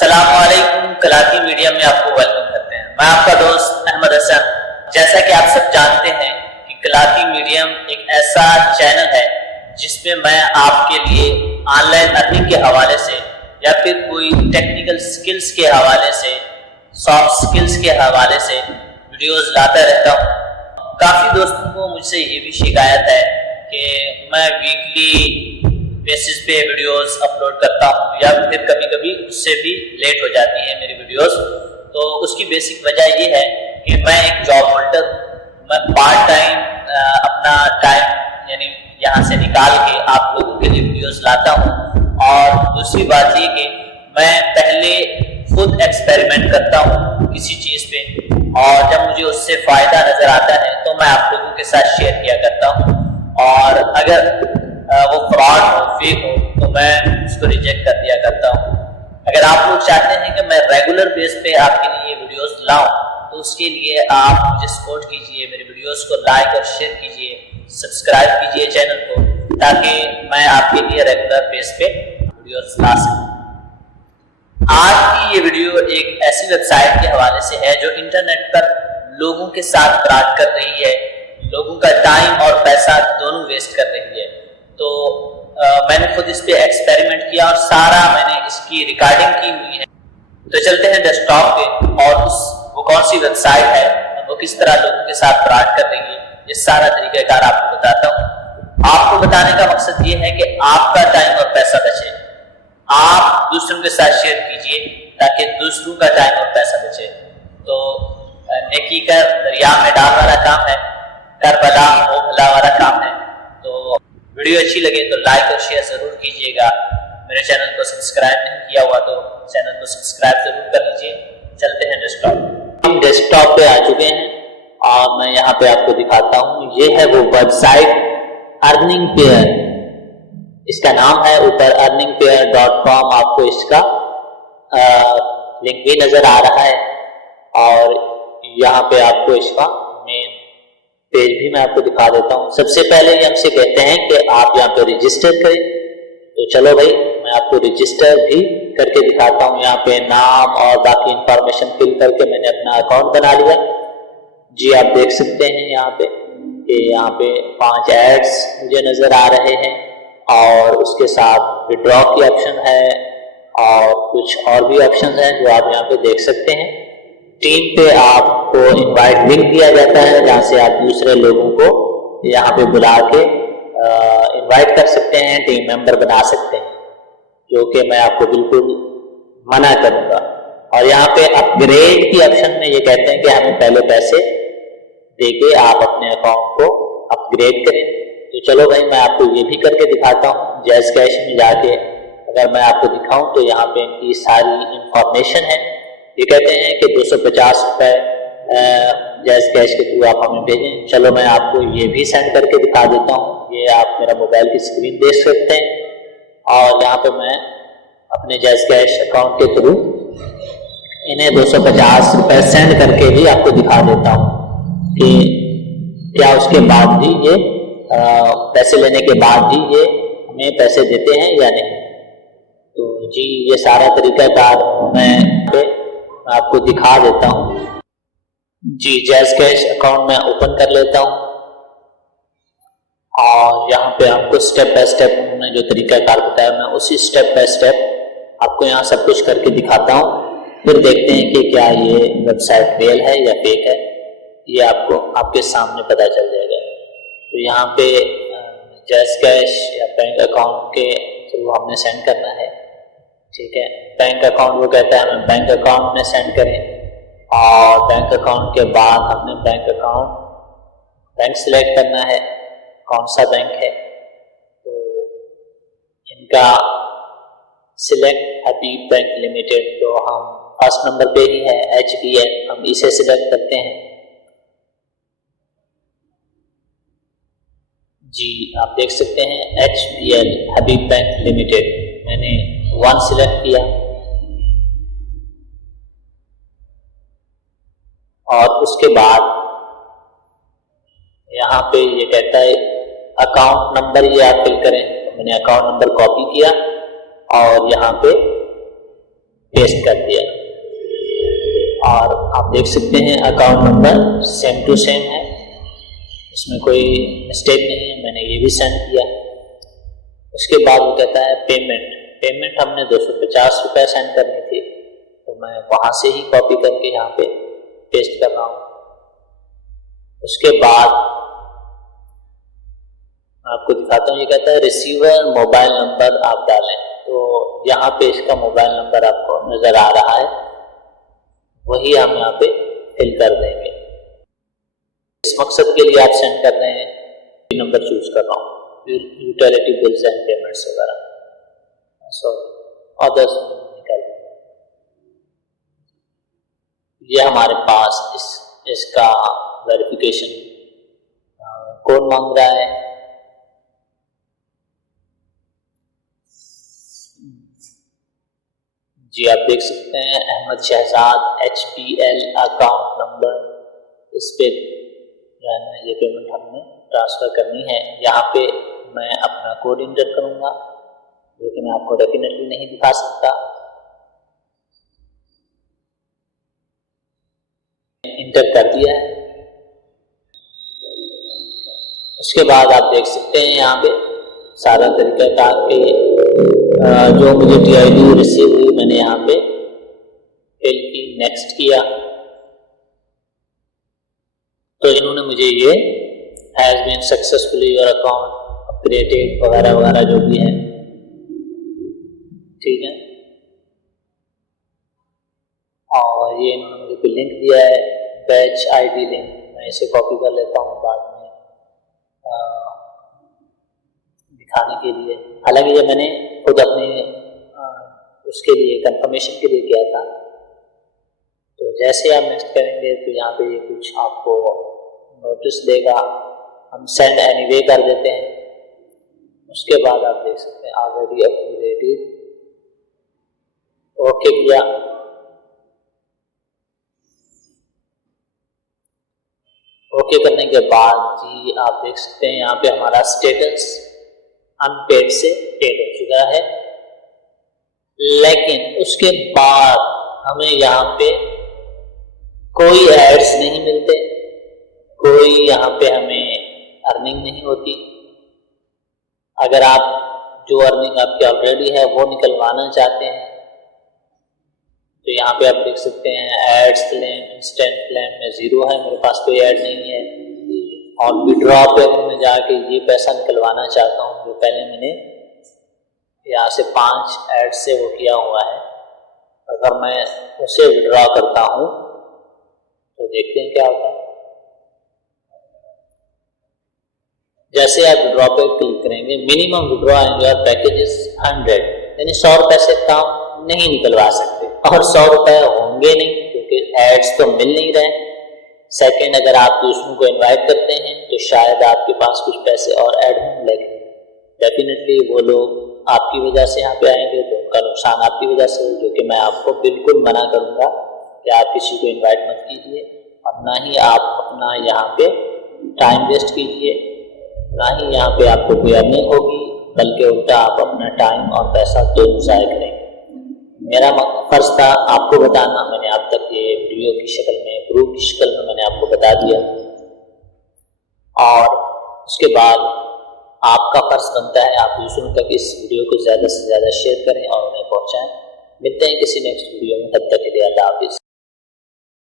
अस्सलामुअलैकुम। कलाकी मीडिया में आपको वेलकम करते हैं। मैं आपका दोस्त अहमद हसन। जैसा कि आप सब जानते हैं कि कलाकी मीडियम एक ऐसा चैनल है जिसमें मैं आपके लिए ऑनलाइन अर्निंग के हवाले से या फिर कोई टेक्निकल स्किल्स के हवाले से, सॉफ्ट स्किल्स के हवाले से वीडियोस लाता रहता हूँ। काफ़ी दोस्तों को मुझसे ये भी शिकायत है कि मैं वीकली बेसिस पे वीडियोस अपलोड करता हूँ या फिर कभी कभी उससे भी लेट हो जाती है मेरी वीडियोस। तो उसकी बेसिक वजह ये है कि मैं एक जॉब होल्डर, मैं पार्ट टाइम अपना टाइम यानी यहाँ से निकाल के आप लोगों के लिए वीडियोस लाता हूँ। और दूसरी बात ये कि मैं पहले खुद एक्सपेरिमेंट करता हूँ किसी चीज़ पे, और जब मुझे उससे फ़ायदा नज़र आता है तो मैं आप लोगों के साथ शेयर किया करता हूँ। और अगर वो फ्रॉड हो, फेक हो, तो मैं उसको रिजेक्ट कर दिया करता हूँ। अगर आप लोग चाहते हैं कि मैं रेगुलर बेस पे आपके लिए वीडियोस लाऊं, तो उसके लिए आप मुझे सपोर्ट कीजिए, मेरे वीडियोस को लाइक और शेयर कीजिए, सब्सक्राइब कीजिए चैनल को, ताकि मैं आपके लिए रेगुलर बेस पे वीडियोस ला सकूं। आज की ये वीडियो एक ऐसी वेबसाइट के हवाले से है जो इंटरनेट पर लोगों के साथ फ्रॉड कर रही है, लोगों का टाइम और पैसा दोनों वेस्ट कर रही है। तो मैंने खुद इस पे एक्सपेरिमेंट किया और सारा मैंने इसकी रिकॉर्डिंग की हुई है। तो चलते हैं डेस्कटॉप पे और वो कौन सी वेबसाइट है, वो किस तरह लोगों के साथ फ्रॉड कर रही है, ये सारा तरीकाकार आपको बताता हूँ। आपको बताने का मकसद ये है कि आपका टाइम और पैसा बचे। आप दूसरों के साथ शेयर कीजिए ताकि दूसरों का टाइम और पैसा बचे। तो नेकी का दरिया में डाल वाला काम है, कर भला हो भला वाला काम है। तो वीडियो अच्छी लगे तो लाइक और शेयर जरूर कीजिएगा। मेरे चैनल को सब्सक्राइब नहीं किया हुआ तो चैनल को सब्सक्राइब जरूर कर लीजिए। चलते हैं डेस्कटॉप। हम डेस्कटॉप पे आ चुके हैं और मैं यहाँ पे आपको दिखाता हूँ। ये है वो वेबसाइट अर्निंग पेयर, इसका नाम है ऊपर earningpair.com। आपको इसका लिंक भी नजर आ रहा है और यहाँ पे आपको इसका मेन पेज भी मैं आपको दिखा देता हूँ। सबसे पहले ये हमसे कहते हैं कि आप यहाँ पे रजिस्टर करें। तो चलो भाई, मैं आपको रजिस्टर भी करके दिखाता हूँ। यहाँ पे नाम और बाकी इंफॉर्मेशन फिल करके मैंने अपना अकाउंट बना लिया। जी आप देख सकते हैं यहाँ पे कि यहाँ पे 5 एड्स मुझे नजर आ रहे हैं और उसके साथ विड्रॉ की ऑप्शन है और कुछ और भी ऑप्शन हैं जो आप यहाँ पे देख सकते हैं। टीम पे आपको इनवाइट लिंक दिया जाता है जहाँ से आप दूसरे लोगों को यहाँ पे बुला के इनवाइट कर सकते हैं, टीम मेंबर बना सकते हैं, जो कि मैं आपको बिल्कुल मना करूँगा। और यहाँ पे अपग्रेड की ऑप्शन में ये कहते हैं कि हमें पहले पैसे देके आप अपने अकाउंट को अपग्रेड करें। तो चलो भाई, मैं आपको ये भी करके दिखाता हूँ। जैज़ कैश में जाके अगर मैं आपको दिखाऊँ तो यहाँ पे इनकी सारी इंफॉर्मेशन है। ये कहते हैं कि 250 रुपये जैज़ कैश के थ्रू आप हमें भेजें। चलो मैं आपको ये भी सेंड करके दिखा देता हूँ। ये आप मेरा मोबाइल की स्क्रीन देख सकते हैं और यहाँ पे मैं अपने जैज़ कैश अकाउंट के थ्रू इन्हें 250 रुपये सेंड करके भी आपको दिखा देता हूँ कि क्या उसके बाद भी ये पैसे लेने के बाद भी ये हमें पैसे देते हैं या नहीं। तो जी ये सारा तरीकाकार मैं आपको दिखा देता हूँ। जी जैज़ कैश अकाउंट में ओपन कर लेता हूँ और यहाँ पे आपको स्टेप बाय स्टेप उन्होंने जो तरीकाकार बताया मैं उसी स्टेप बाय स्टेप आपको यहाँ सब कुछ करके दिखाता हूँ। फिर देखते हैं कि क्या ये वेबसाइट रियल है या फेक है, ये आपको आपके सामने पता चल जाएगा। तो यहाँ पे जैज़ कैश या बैंक अकाउंट के थ्रू हमने सेंड करना है, ठीक है। बैंक अकाउंट वो कहता है हमें बैंक अकाउंट में सेंड करें और बैंक अकाउंट के बाद हमने बैंक सिलेक्ट करना है, कौन सा बैंक है। तो इनका सिलेक्ट हबीब बैंक लिमिटेड, तो हम फर्स्ट नंबर पे ही है HBL, हम इसे सिलेक्ट करते हैं। जी आप देख सकते हैं HBL हबीब बैंक लिमिटेड, मैंने 1 सिलेक्ट किया और उसके बाद यहाँ पे ये कहता है अकाउंट नंबर ये आप फिल करें। तो मैंने अकाउंट नंबर कॉपी किया और यहाँ पे पेस्ट कर आप देख सकते हैं account number same to same है, इसमें कोई मिस्टेक नहीं है, मैंने ये भी सेंड किया। उसके बाद वो कहता है पेमेंट हमने 250 रुपये सेंड करनी थी, तो मैं वहाँ से ही कॉपी करके यहाँ पे पेस्ट कर रहा हूँ। उसके बाद आपको दिखाता हूँ, ये कहता है रिसीवर मोबाइल नंबर आप डालें, तो यहाँ पे इसका मोबाइल नंबर आपको नजर आ रहा है, वही हम यहाँ पे फिल कर देंगे। इस मकसद के लिए आप सेंड कर रहे हैं, नंबर चूज कर रहा हूँ, यूटिलिटी बिल्स एंड पेमेंट्स वगैरह, अदर्स निकाल दें। ये हमारे पास इसका वेरिफिकेशन कोड मांग रहा है। जी आप देख सकते हैं Ahmad Shahzad HPL account number, इस पे जो है ना ये पेमेंट हमने ट्रांसफ़र करनी है। यहाँ पे मैं अपना कोड इंटर करूँगा, जो कि मैं आपको डेफिनेटली नहीं दिखा सकता। इंटर कर दिया है। उसके बाद आप देख सकते हैं यहाँ पे सारा तरीक़ाकार के जो मुझे TID रिसीव हुई मैंने यहाँ पे फिल की, नेक्स्ट किया, तो इन्होंने मुझे ये has been successfully your account upgraded वगैरह वगैरह जो भी है, ठीक है। और ये इन्होंने मुझे कोई लिंक दिया है, बैच ID लिंक, मैं इसे कॉपी कर लेता हूँ बाद में दिखाने के लिए। हालांकि ये मैंने खुद अपने उसके लिए कंफर्मेशन के लिए किया था, तो जैसे आप नेक्स्ट करेंगे तो यहाँ पे ये कुछ आपको नोटिस देगा, हम सेंड एनीवे कर देते हैं। उसके बाद आप देख सकते हैं ऑलरेडी अपडेटेड, ओके किया। ओके करने के बाद जी आप देख सकते हैं यहाँ पे हमारा स्टेटस अनपेड से पेड हो चुका है, लेकिन उसके बाद हमें यहाँ पे कोई एड्स नहीं मिलते, कोई यहाँ पे हमें अर्निंग नहीं होती। अगर आप जो अर्निंग आपकी ऑलरेडी है वो निकलवाना चाहते हैं तो यहाँ पे आप देख सकते हैं एड्स क्लेम, इंस्टेंट क्लेम में 0 है, मेरे पास कोई ऐड नहीं है। और विड्रॉ पे में जाके ये पैसा निकलवाना चाहता हूँ, जो पहले मैंने यहाँ से 5 ऐड से वो किया हुआ है, अगर मैं उसे विड्रॉ करता हूँ तो देखते हैं क्या होता है। जैसे आप विड्रॉ पे क्लिक करेंगे, minimum withdraw in your package is 100, यानी 100 रुपए से कम नहीं निकलवा सकते, और 100 रुपए होंगे नहीं क्योंकि एड्स तो मिल नहीं रहे। सेकेंड, अगर आप दूसरों को इनवाइट करते हैं तो शायद आपके पास कुछ पैसे और ऐड हों, लेकिन डेफिनेटली वो लोग आपकी वजह से यहाँ पे आएंगे तो उनका नुकसान आपकी वजह से हो, जो कि मैं आपको बिल्कुल मना करूँगा कि आप किसी को इनवाइट मत कीजिए, और ना ही आप अपना यहाँ पे टाइम वेस्ट कीजिए, ना ही यहाँ पे आपको कोई अर्निंग होगी, बल्कि उल्टा आप अपना टाइम और पैसा दोनों ज़ाया करेंगे। मेरा फर्ज था आपको बताना, मैंने अब तक ये वीडियो की शक्ल में, ग्रुप की शक्ल में मैंने आपको बता दिया, और उसके बाद आपका फर्ज बनता है आप दूसरों तक इस वीडियो को ज़्यादा से ज़्यादा शेयर करें और उन्हें पहुँचाएं। मिलते हैं किसी नेक्स्ट वीडियो में, तब तक के लिए अल्लाह हाफिज़।